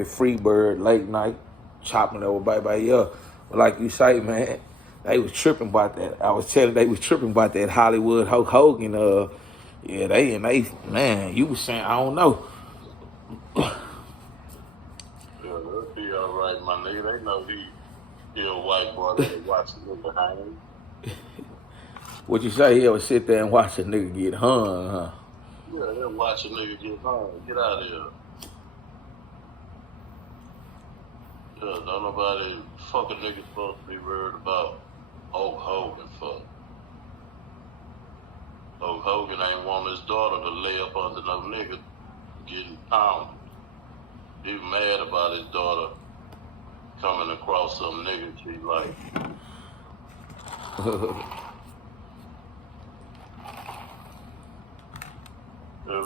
Freebird late night chopping everybody up. But like you say, man, they was tripping about that. I was telling they was tripping about that Hollywood Hulk Hogan. Yeah, they man, you was saying I don't know. Yeah, they'll be all right, my nigga. They know he a white boy that watch a nigga hang. What you say? He ever sit there and watch a nigga get hung, huh? Yeah, they'll watch a nigga get hung. Get out of here. Yeah, don't nobody fucking nigga supposed to be worried about Hulk Hogan for. Hulk Hogan ain't want his daughter to lay up under no nigga getting pounded. He was mad about his daughter coming across some nigga she like.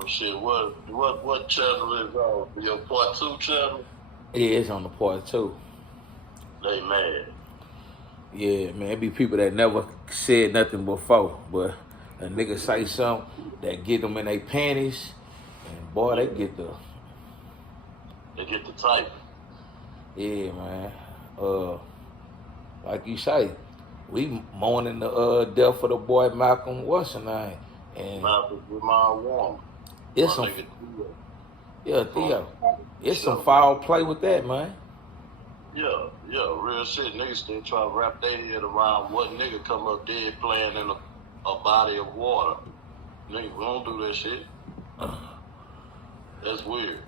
Shit, what channel is on? Your part 2 channel? Yeah, it's on the part 2. They mad. Yeah, man, it be people that never said nothing before, but a nigga say something that get them in their panties, and boy, they get the type. Yeah, man. Like you say, we mourning the death of the boy Malcolm, what's his name? And Malcolm Jamal Warner. It's some, Theo. It's some foul play with that, man. Yeah, real shit. Niggas still try to wrap their head around what nigga come up dead playing in a body of water. Nigga, we don't do that shit. That's weird.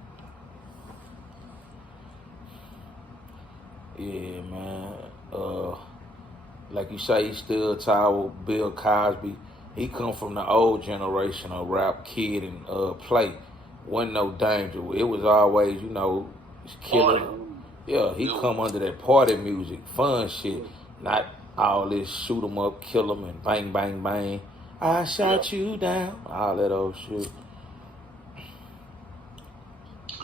Yeah, man. Like you say, he still tied with Bill Cosby. He come from the old generation of rap, kid, and play. Wasn't no danger. It was always, killing. Yeah, he come under that party music, fun shit. Not all this shoot 'em up, kill 'em, and bang, bang, bang. I shot you down. All that old shit.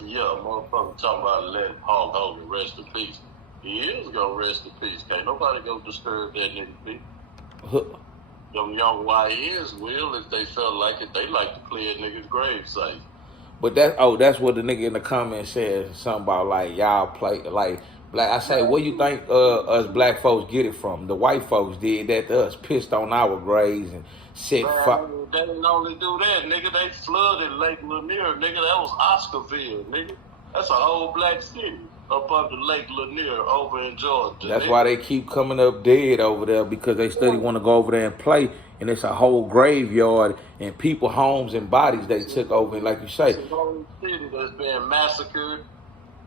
Yeah, motherfucker talking about letting Hulk Hogan rest in peace. He is gonna rest in peace. Can't nobody go disturb that nigga peace. Them young YNs will, if they felt like it, they like to play a nigga's grave site. But that's what the nigga in the comments said, something about like y'all play like black. I say, where you think us black folks get it from? The white folks did that to us, pissed on our graves and set fire. They didn't only do that, nigga. They flooded Lake Lanier, nigga. That was Oscarville, nigga. That's a whole black city up under Lake Lanier over in Georgia. That's why they keep coming up dead over there, because they study want to go over there and play, and it's a whole graveyard and people, homes, and bodies they took over. And like you say, it's a whole city that's been massacred,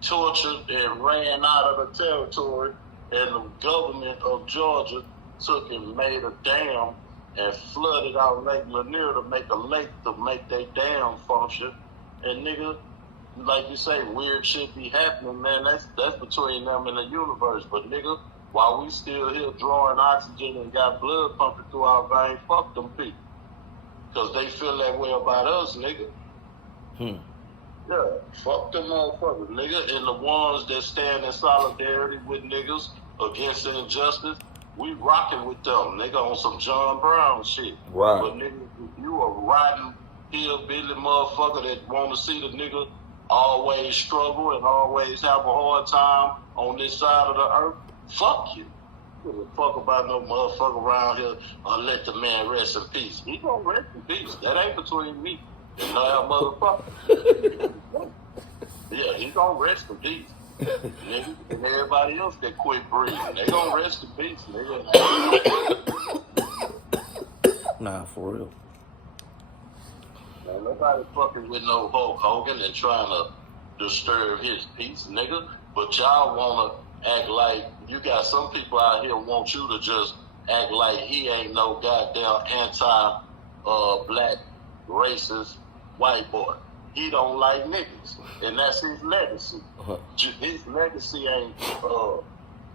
tortured, and ran out of the territory, and the government of Georgia took and made a dam and flooded out Lake Lanier to make a lake to make their dam function. And nigga, like you say, weird shit be happening, man. That's between them and the universe. But nigga, while we still here drawing oxygen and got blood pumping through our veins, fuck them people. Because they feel that way about us, nigga. Yeah, fuck them motherfuckers, nigga. And the ones that stand in solidarity with niggas against injustice, we rocking with them, nigga, on some John Brown shit. Right. But nigga, if you a riding hillbilly motherfucker that want to see the nigga always struggle and always have a hard time on this side of the earth, fuck you. Give a fuck about no motherfucker around here or let the man rest in peace. He gonna rest in peace. That ain't between me and that motherfucker. Yeah, he gonna rest in peace. Nigga, and everybody else that quit breathing, they gonna rest in peace, nigga. Nah, for real. Man, nobody fucking with no Hulk Hogan and trying to disturb his peace, nigga. But y'all wanna act like, you got some people out here want you to just act like he ain't no goddamn anti-black, racist white boy. He don't like niggas, and that's his legacy. His legacy ain't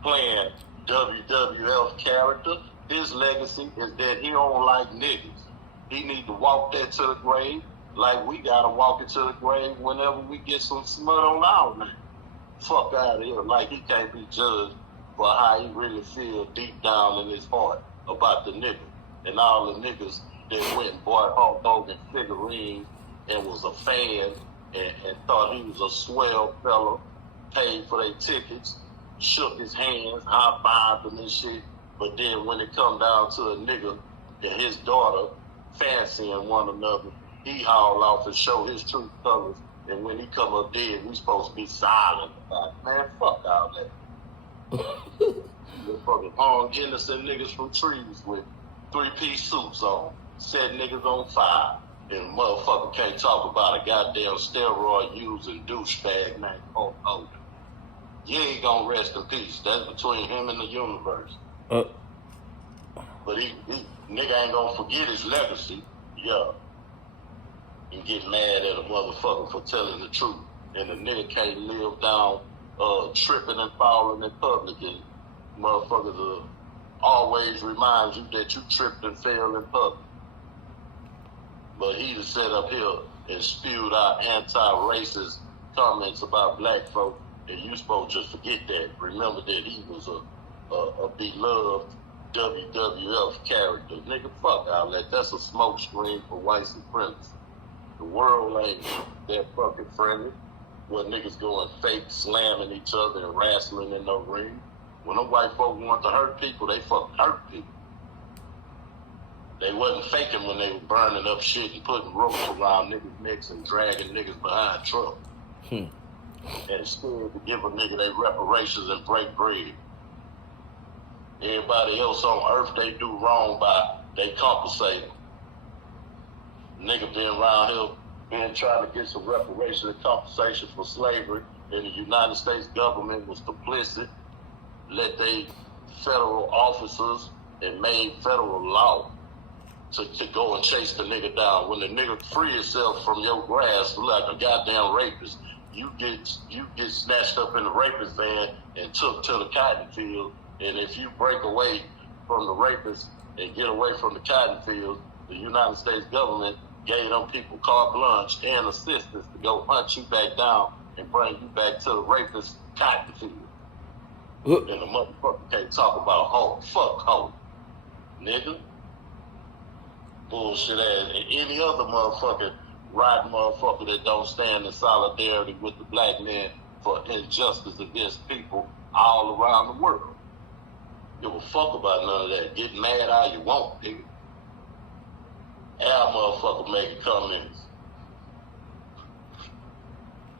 playing WWF character. His legacy is that he don't like niggas. He need to walk that to the grave, like we gotta walk it to the grave whenever we get some smut on our name. Fuck out of here, like he can't be judged for how he really feel deep down in his heart about the nigga and all the niggas that went and bought Hulk Hogan figurines and was a fan and thought he was a swell fella paid for their tickets, shook his hands, high-fived him and shit. But then when it come down to a nigga and his daughter fancying one another, he haul off and show his true colors. And when he come up dead, we supposed to be silent about it. Man, fuck all that. The fucking innocent niggas from trees with 3-piece suits on, set niggas on fire, and motherfucker can't talk about a goddamn steroid using douchebag named Hulk Hogan. You ain't gonna rest in peace. That's between him and the universe. But he nigga ain't gonna forget his legacy. Yeah. And get mad at a motherfucker for telling the truth. And the nigga can't live down tripping and falling in public, and motherfuckers always remind you that you tripped and fell in public. But he just sat up here and spewed out anti-racist comments about black folk, and you supposed to just forget that. Remember that he was a beloved WWF character. Nigga, fuck all that. That's a smoke screen for white supremacy. The world ain't that fucking friendly. Where niggas going fake slamming each other and wrestling in no ring. When them white folk want to hurt people, they fucking hurt people. They wasn't faking when they were burning up shit and putting ropes around niggas' necks and dragging niggas behind trucks. And scared to give a nigga their reparations and break bread. Everybody else on earth, they do wrong by they compensate. Nigga been around here been trying to get some reparation and compensation for slavery, and the United States government was complicit, let they federal officers and made federal law to go and chase the nigga down. When the nigga free himself from your grasp like a goddamn rapist, you get snatched up in the rapist van and took to the cotton field. And if you break away from the rapist and get away from the cotton field, the United States government gave them people carte blanche and assistance to go hunt you back down and bring you back to the rapist cotton field. And the motherfucker can't talk about Hulk. Fuck Hulk, nigga. Bullshit ass. And any other motherfucker, rotten motherfucker that don't stand in solidarity with the black man for injustice against people all around the world. Give a fuck about none of that. Get mad how you want, nigga. Our motherfucker making comments.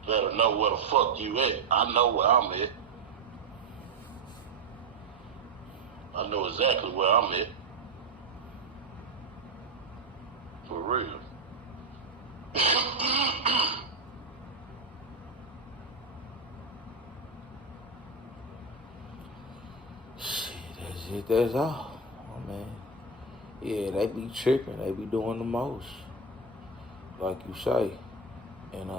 Better know where the fuck you at. I know where I'm at. I know exactly where I'm at. For real. Shit, that's it. That's all. I mean, yeah, they be tripping. They be doing the most, like you say. And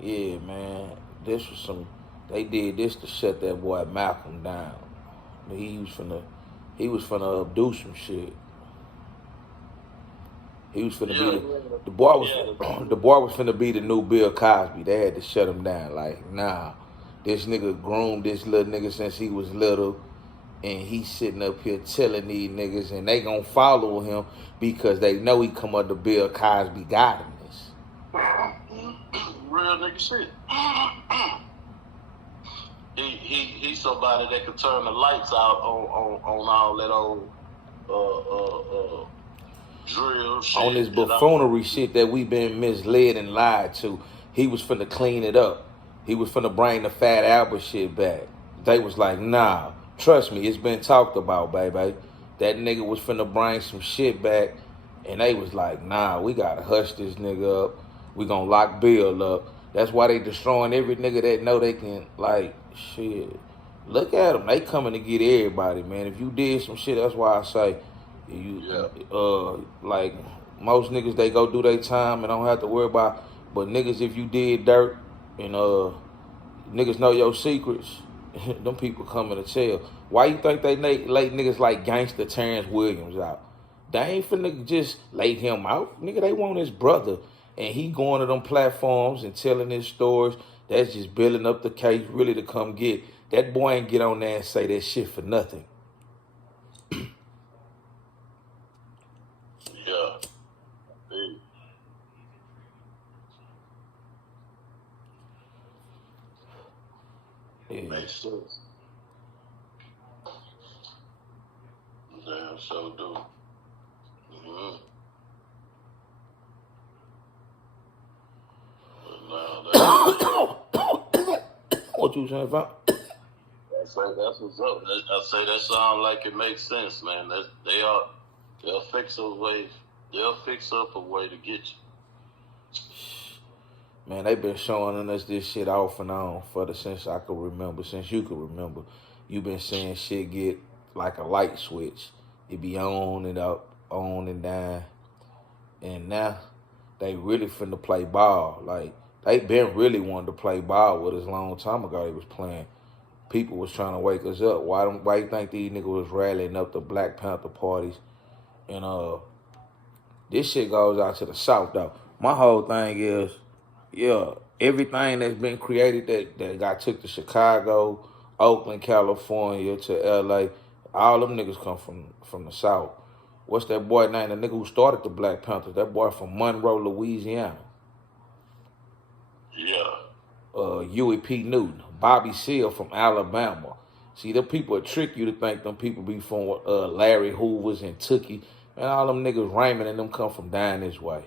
yeah, man, this was some. They did this to shut that boy Malcolm down. He was finna do some shit. He was finna be the boy was finna be the new Bill Cosby. They had to shut him down. Like, nah, this nigga groomed this little nigga since he was little, and he's sitting up here telling these niggas, and they gonna follow him because they know he come up to Bill Cosby guiding this. Real nigga shit. He's somebody that could turn the lights out on all that old drill shit. On this buffoonery shit that we been misled and lied to. He was finna clean it up. He was finna bring the Fat Albert shit back. They was like, nah, trust me, it's been talked about, baby. That nigga was finna bring some shit back, and they was like, nah, we gotta hush this nigga up. We gonna lock Bill up. That's why they destroying every nigga that know they can, like, shit. Look at them. They coming to get everybody, man. If you did some shit, that's why I say, like, most niggas, they go do their time and don't have to worry about, but niggas, if you did dirt and niggas know your secrets, them people coming to tell. Why you think they lay niggas like Gangsta Terrence Williams out? They ain't finna just lay him out. Nigga, they want his brother. And he going to them platforms and telling his stories. That's just building up the case really to come get. That boy ain't get on there and say that shit for nothing. Yeah. Yeah. Makes sense. Damn, so do. Mm-hmm. But now What you saying, fam? I say that's what's up. I say that sound like it makes sense, man. They'll fix a way. They'll fix up a way to get you. Man, they been showing us this shit off and on since I could remember, since you could remember. You been seeing shit get like a light switch. It be on and up, on and down. And now they really finna play ball. Like, they been really wanting to play ball with us a long time ago. They was playing. People was trying to wake us up. Why you think these niggas was rallying up the Black Panther parties? And this shit goes out to the South though. My whole thing is, yeah, everything that's been created that got took to Chicago, Oakland, California, to LA, all them niggas come from the South. What's that boy name? The nigga who started the Black Panthers, that boy from Monroe, Louisiana. Yeah. Huey P. Newton, Bobby Seale from Alabama. See, the people trick you to think them people be from Larry Hoover's and Tookie. Man, all them niggas Raymond and them come from down this way.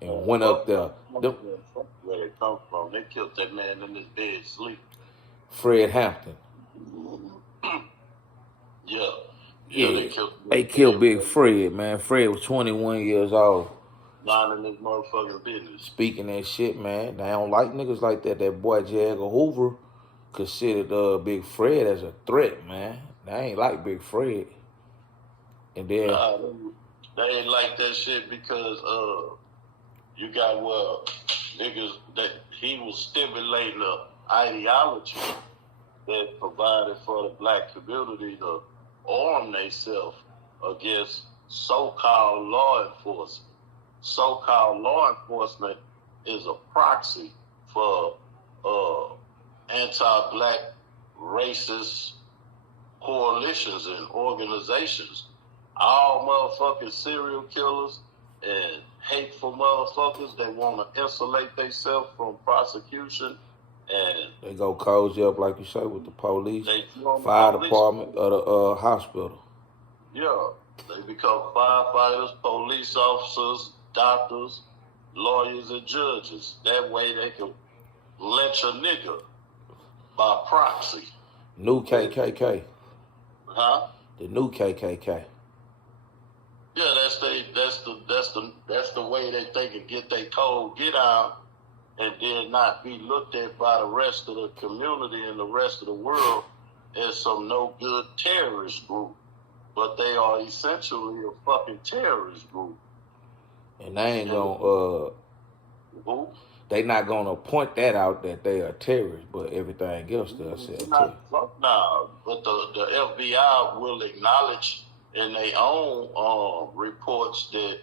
And went up there. Where they come from. They killed that man in his bed sleep. Fred Hampton. Yeah. They killed Big Fred, man. Fred was 21 years old. Minding his motherfucking business. Speaking that shit, man. They don't like niggas like that. That boy J. Edgar Hoover considered Big Fred as a threat, man. They ain't like Big Fred. And then they ain't like that shit because you got niggas that he was stimulating the ideology that provided for the black community to arm themselves against so-called law enforcement. So-called law enforcement is a proxy for anti-black racist coalitions and organizations. All motherfucking serial killers and hateful motherfuckers that want to insulate themselves from prosecution, and they go cozy up, like you say, with the police, fire department, or the hospital. Yeah, they become firefighters, police officers, doctors, lawyers, and judges. That way they can lynch a nigga by proxy. New KKK. Huh? The new KKK. Yeah, that's the way that they can get their code, get out, and then not be looked at by the rest of the community and the rest of the world as some no good terrorist group. But they are essentially a fucking terrorist group. And they ain't gonna they not gonna point that out that they are terrorists, but everything else they'll say too. Nah, but the FBI will acknowledge in their own reports that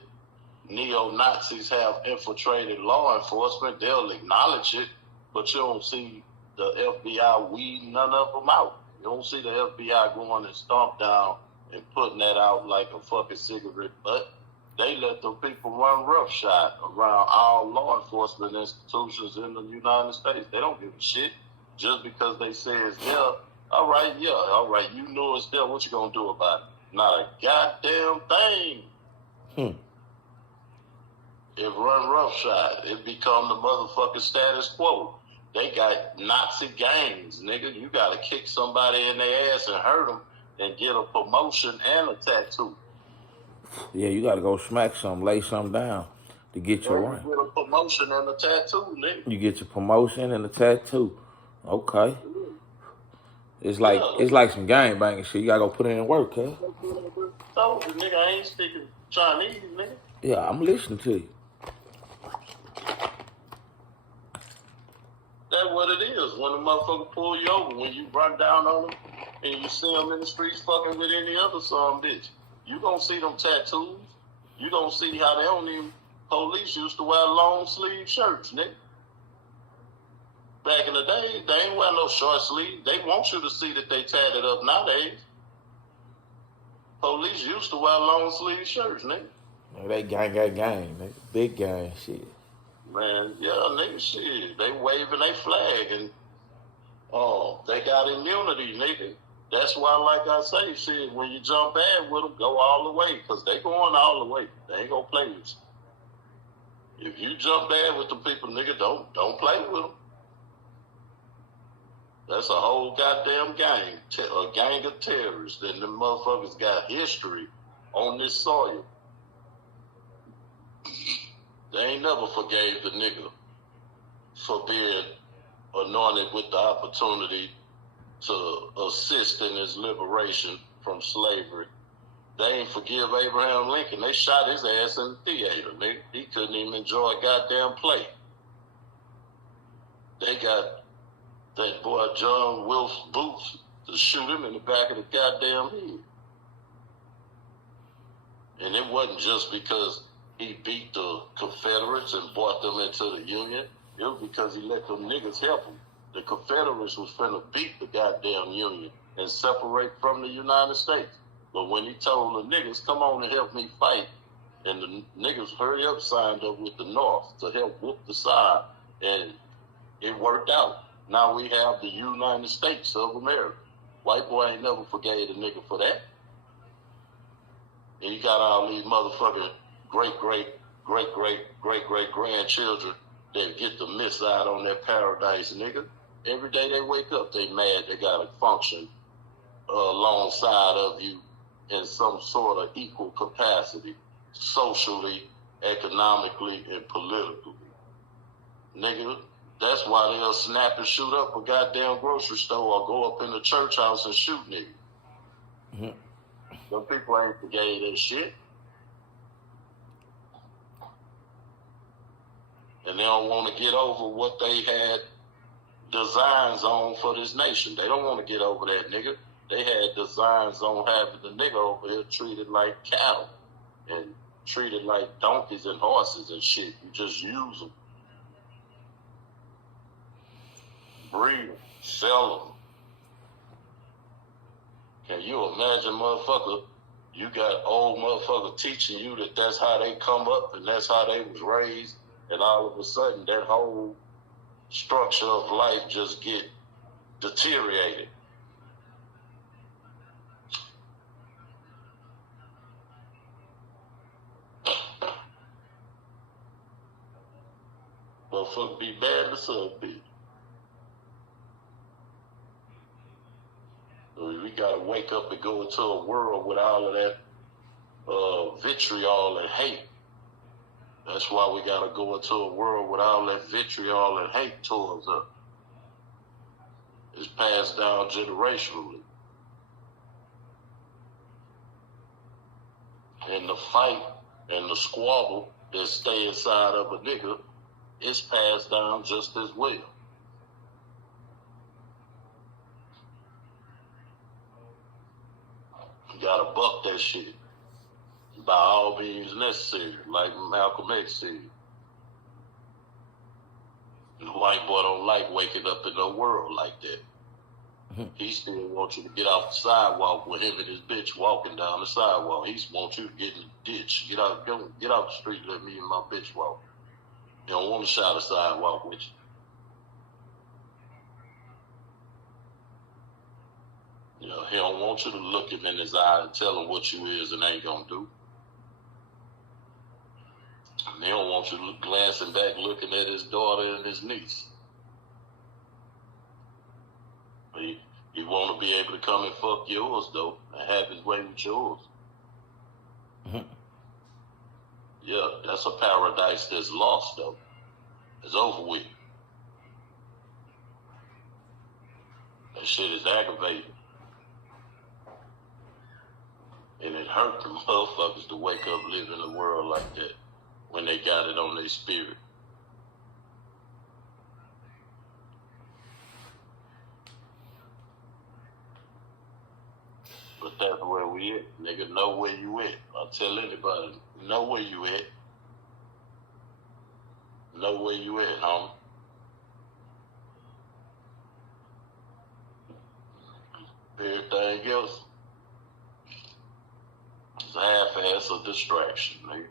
neo-Nazis have infiltrated law enforcement. They'll acknowledge it, but you don't see the FBI weeding none of them out. You don't see the FBI going and stomp down and putting that out like a fucking cigarette butt. They let the people run roughshod around all law enforcement institutions in the United States. They don't give a shit just because they say it's there. All right, you know it's there. What you gonna do about it? Not a goddamn thing. It run roughshod. It become the motherfucking status quo. They got Nazi gangs, nigga. You gotta kick somebody in their ass and hurt them and get a promotion and a tattoo. Yeah, you gotta go smack something, lay something down to get your rank. You get a promotion and a tattoo, nigga. You get your promotion and a tattoo. Okay. It's like some gang banging shit. You gotta go put in work, huh? So, nigga, I ain't speaking Chinese, nigga. Yeah, I'm listening to you. That's what it is. When the motherfucker pull you over, when you run down on them and you see them in the streets fucking with any other son bitch, you don't see them tattoos. You don't see how they don't even, police used to wear long sleeve shirts, nigga. Back in the day, they ain't wear no short sleeve. They want you to see that they tatted up nowadays. Police used to wear long sleeve shirts, nigga. They gang, nigga. Big gang shit. Man, yeah, nigga, shit. They waving their flag and Oh, they got immunity, nigga. That's why, like I say, shit, when you jump bad with them, go all the way, because they going all the way. They ain't gonna play with you. If you jump bad with the people, nigga, don't play with them. That's a whole goddamn gang, a gang of terrorists, and them motherfuckers got history on this soil. They ain't never forgave the nigga for being anointed with the opportunity to assist in his liberation from slavery. They ain't forgive Abraham Lincoln. They shot his ass in the theater, nigga. He couldn't even enjoy a goddamn play. They got that boy John Wilkes Booth to shoot him in the back of the goddamn head. And it wasn't just because he beat the Confederates and brought them into the Union. It was because he let them niggas help him. The Confederates was finna beat the goddamn Union and separate from the United States. But when he told the niggas, come on and help me fight, and the niggas hurry up signed up with the North to help whoop the side, and it worked out. Now we have the United States of America. White boy ain't never forgave a nigga for that. And you got all these motherfucking great grandchildren that get to miss out on their paradise, nigga. Every day they wake up, they mad they gotta function alongside of you in some sort of equal capacity, socially, economically, and politically. Nigga, that's why they'll snap and shoot up a goddamn grocery store or go up in the church house and shoot niggas. Mm-hmm. Them people ain't forgave that shit. And they don't want to get over what they had designs on for this nation. They don't want to get over that, nigga. They had designs on having the nigga over here treated like cattle and treated like donkeys and horses and shit. You just use them. Breed them. Sell them. Can you imagine, motherfucker, you got old motherfucker teaching you that that's how they come up and that's how they was raised, and all of a sudden that whole structure of life just get deteriorated. Motherfucker be bad to some people. We gotta wake up and go into a world with all of that vitriol and hate. That's why we gotta go into a world with all that vitriol and hate towards us. It's passed down generationally. And the fight and the squabble that stay inside of a nigga, it's passed down just as well. You gotta buck that shit by all means necessary, like Malcolm X said. The white boy don't like waking up in no world like that. He still wants you to get off the sidewalk with him and his bitch walking down the sidewalk. He wants you to get in the ditch. Get out the street, let me and my bitch walk. He don't want to share the sidewalk with you. You know, he don't want you to look him in his eye and tell him what you is and ain't gonna do. And he don't want you glancing back looking at his daughter and his niece. He want to be able to come and fuck yours, though, and have his way with yours. Mm-hmm. Yeah, that's a paradise that's lost, though. It's over with. That shit is aggravating. And it hurt the motherfuckers to wake up living in a world like that when they got it on their spirit. But that's where we at. Nigga, know where you at. I'll tell anybody, know where you at. Know where you at, homie. Everything else is half-ass a distraction, nigga.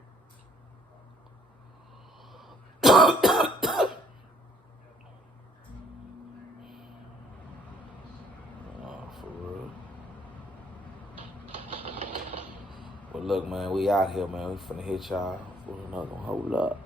But look, man, we out here, man. We finna hit y'all with another one. Hold up.